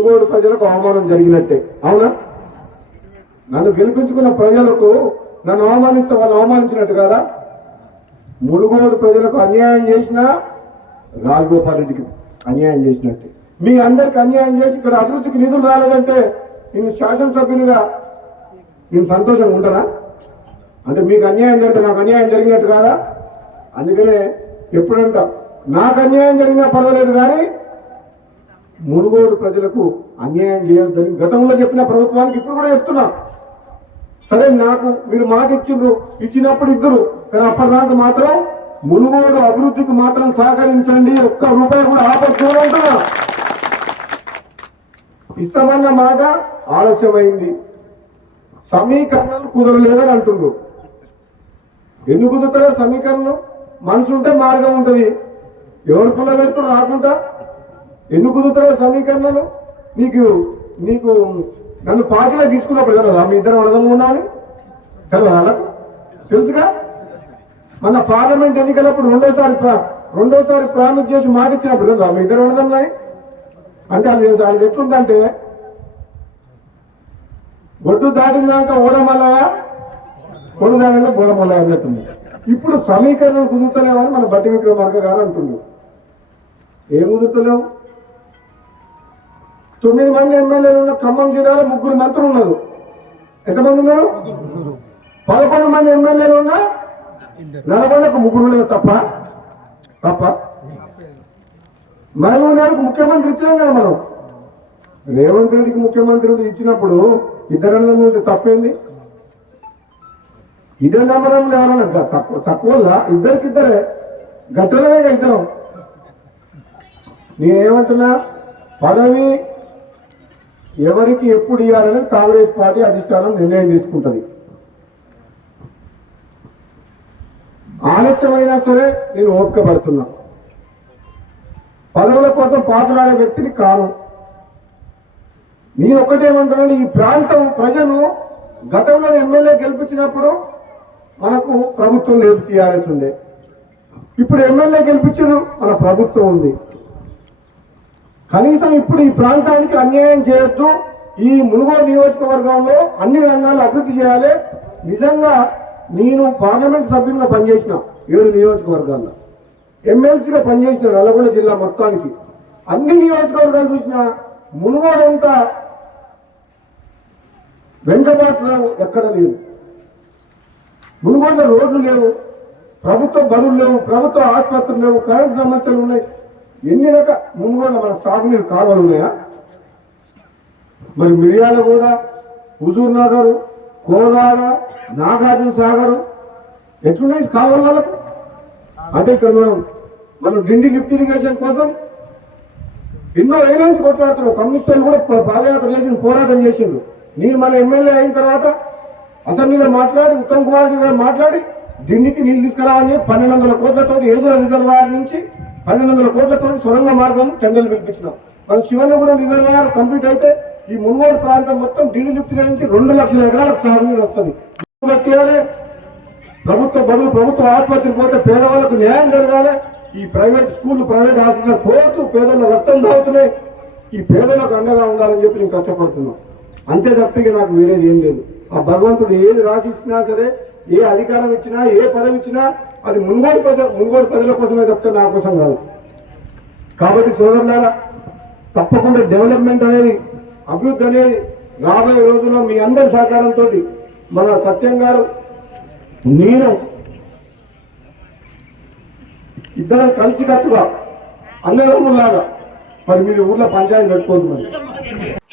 మునుగోడు ప్రజలకు అవమానం జరిగినట్టే. అవునా? నన్ను గెలిపించుకున్న ప్రజలకు నన్ను అవమానిస్తే వాళ్ళు అవమానించినట్టు కదా? మునుగోడు ప్రజలకు అన్యాయం చేసిన రాజగోపాల్ రెడ్డికి అన్యాయం చేసినట్టే. మీ అందరికి అన్యాయం చేసి ఇక్కడ అభివృద్ధికి నిధులు రాలేదంటే నేను శాసనసభ్యునిగా నేను సంతోషంగా ఉంటానా? అంటే మీకు అన్యాయం జరిగితే నాకు అన్యాయం జరిగినట్టు కాదా? అందుకనే ఎప్పుడంట నాకు అన్యాయం జరిగినా పర్వాలేదు కానీ మునుగోడు ప్రజలకు అన్యాయం చేయొద్దని గతంలో చెప్పిన ప్రభుత్వానికి ఇప్పుడు కూడా చెప్తున్నా. సరే నాకు మీరు మాట ఇచ్చిండ్రు ఇచ్చినప్పుడు ఇద్దరు కానీ అప్పటిదాకా మాత్రం మునుగోడు అభివృద్ధికి మాత్రం సహకరించండి ఒక్క రూపాయి కూడా ఆపచ్చుకుంటున్నా ఇస్తామన్న మాట ఆలస్యమైంది. సమీకరణలు కుదరలేదని అంటుండ్రు. ఎందుకు కుదురుతారో సమీకరణలు? మనసు ఉంటే మార్గం ఉంటుంది. ఎవరు పుల్ల పెడుతున్నారు రాకుండా ఎందుకు కుదురుతారో సమీకరణలు నీకు నీకు నన్ను పార్టీలో తీసుకున్నప్పుడు కదా మీ ఇద్దరు అడదంగా ఉన్నాను కదా తెలుసుగా? మన పార్లమెంట్ ఎన్నికలప్పుడు రెండోసారి ప్రా- రెండోసారి ప్రామిస్ చేసి మాట ఇచ్చినప్పుడు కదా మీ ఇద్దరు అడదంగా అంటే అది అది ఎట్లుందంటే ఒడ్డు దాటినాక ఓడమల్లయ ఒడ్డు దాటినాక బోడమల్లయ అన్నట్టుంది. ఇప్పుడు సమీకరణం కుదురుతలేవని మన బట్టి విక్రమార్క గారు అంటుండ్రు. ఏం కుదురుతలేవు? తొమ్మిది మంది ఎమ్మెల్యేలు ఉన్న ఖమ్మం జిల్లాలో ముగ్గురు మంత్రులు ఉన్నారు. ఎంతమంది ఉన్నారు? పదకొండు మంది ఎమ్మెల్యేలు ఉన్నా నల్గొండకు ముగ్గురు ఉన్నారు తప్ప. తప్ప. మహబూబ్ గారికి ముఖ్యమంత్రి ఇచ్చినాం కదా మనం. రేవంత్ రెడ్డికి ముఖ్యమంత్రి ఇచ్చినప్పుడు ఇద్దరు తప్పేంది? ఇదే నమ్మడంలో ఎవరన్నా తక్కువ తక్కువ ఇద్దరికిద్దరే గట్టలమేగా ఇద్దరం. నేనేమంటున్నా? పదవి ఎవరికి ఎప్పుడు ఇవ్వాలనేది కాంగ్రెస్ పార్టీ అధిష్టానం నిర్ణయం తీసుకుంటుంది. ఆలస్యమైనా సరే నేను ఓపికపడుతున్నా. పదవుల కోసం పాటలాడే వ్యక్తిని కాను. నేను ఒకటేమంటున్నాను ఈ ప్రాంతం ప్రజలు గతంలో ఎమ్మెల్యే గెలిపించినప్పుడు మనకు ప్రభుత్వం లేదు టీఆర్ఎస్ ఉండే. ఇప్పుడు ఎమ్మెల్యే గెలిపించారు మన ప్రభుత్వం ఉంది. కనీసం ఇప్పుడు ఈ ప్రాంతానికి అన్యాయం చేయొద్దు. ఈ మునుగోడు నియోజకవర్గంలో అన్ని రంగాలు అభివృద్ధి చేయాలి. నిజంగా నేను పార్లమెంట్ సభ్యునిగా పనిచేసిన ఏడు నియోజకవర్గాల్లో. ఎమ్మెల్సీగా పనిచేసిన నల్గొండ జిల్లా మొత్తానికి. అన్ని నియోజకవర్గాలు చూసిన మునుగోడంతా వెంటబాటు ఎక్కడ లేదు. మునుగోడ రోడ్లు లేవు. ప్రభుత్వ బడులు లేవు. ప్రభుత్వ ఆసుపత్రులు లేవు. కరెంట్ సమస్యలు ఉన్నాయి. ఎన్ని రకాల మునుగోడులో మన సాగునీరు కాలువలు ఉన్నాయా? మరి మిరియాల కూడా హుజూర్ నగర్ కోదాడ నాగార్జున సాగర్ ఎట్లున్నాయి కాలువల వాళ్ళకు? అంటే ఇక్కడ మనం మనం డిండి లిఫ్ట్ ఇరిగేషన్ కోసం ఎన్నో ఏళ్ళ నుంచి కొట్లాడుతున్నాం. కమ్యూనిస్టులు కూడా పాదయాత్ర చేసి పోరాటం చేసిండు. నేను మన ఎమ్మెల్యే అయిన తర్వాత అసెంబ్లీలో మాట్లాడి ఉత్తమ్ కుమార్ రెడ్డి గారు మాట్లాడి డిండికి నీళ్ళు తీసుకురావాలని చెప్పి పన్నెండు వందల కోట్లతో ఏదుల రిజర్వాయర్ నుంచి పన్నెండు వందల కోట్లతో సొరంగ మార్గం టెండర్లు పిలిపించినాం మన శివనగూడెం రిజర్వాయర్ కంప్లీట్ అయితే ఈ మున్గోడు ప్రాంతం మొత్తం డీడీ లిఫ్ట్ నుంచి రెండు లక్షల ఎకరాలకు సాగునీరు వస్తుంది. ప్రభుత్వ బడులు ప్రభుత్వ ఆసుపత్రికి పోతే పేదవాళ్ళకు న్యాయం జరగాలి. ఈ ప్రైవేట్ స్కూల్ ప్రైవేట్ హాస్పిటల్ పోతూ పేదల రక్తం తాగుతున్నాయి. ఈ పేదలకు అండగా ఉండాలని చెప్పి నేను కష్టపడుతున్నాను. అంతే తప్పితే నాకు వేరేది ఏం లేదు. ఆ భగవంతుడు ఏది రాసిచ్చినా సరే ఏ అధికారం ఇచ్చినా ఏ పదవి ఇచ్చినా అది మున్గోడు ప్రజ మున్గోడు ప్రజల కోసమే తప్పితే నా కోసం కాదు. కాబట్టి సోదరులారా తప్పకుండా డెవలప్మెంట్ అనేది అభివృద్ధి అనేది రాబోయే రోజుల్లో మీ అందరి సహకారంతో మన సత్యం గారు నేను ఇద్దరం కలిసికట్టుగా అన్నదమ్ములాగా మరి మీరు ఊర్లో పంచాయతీ పెట్టుకోవద్దు మరి.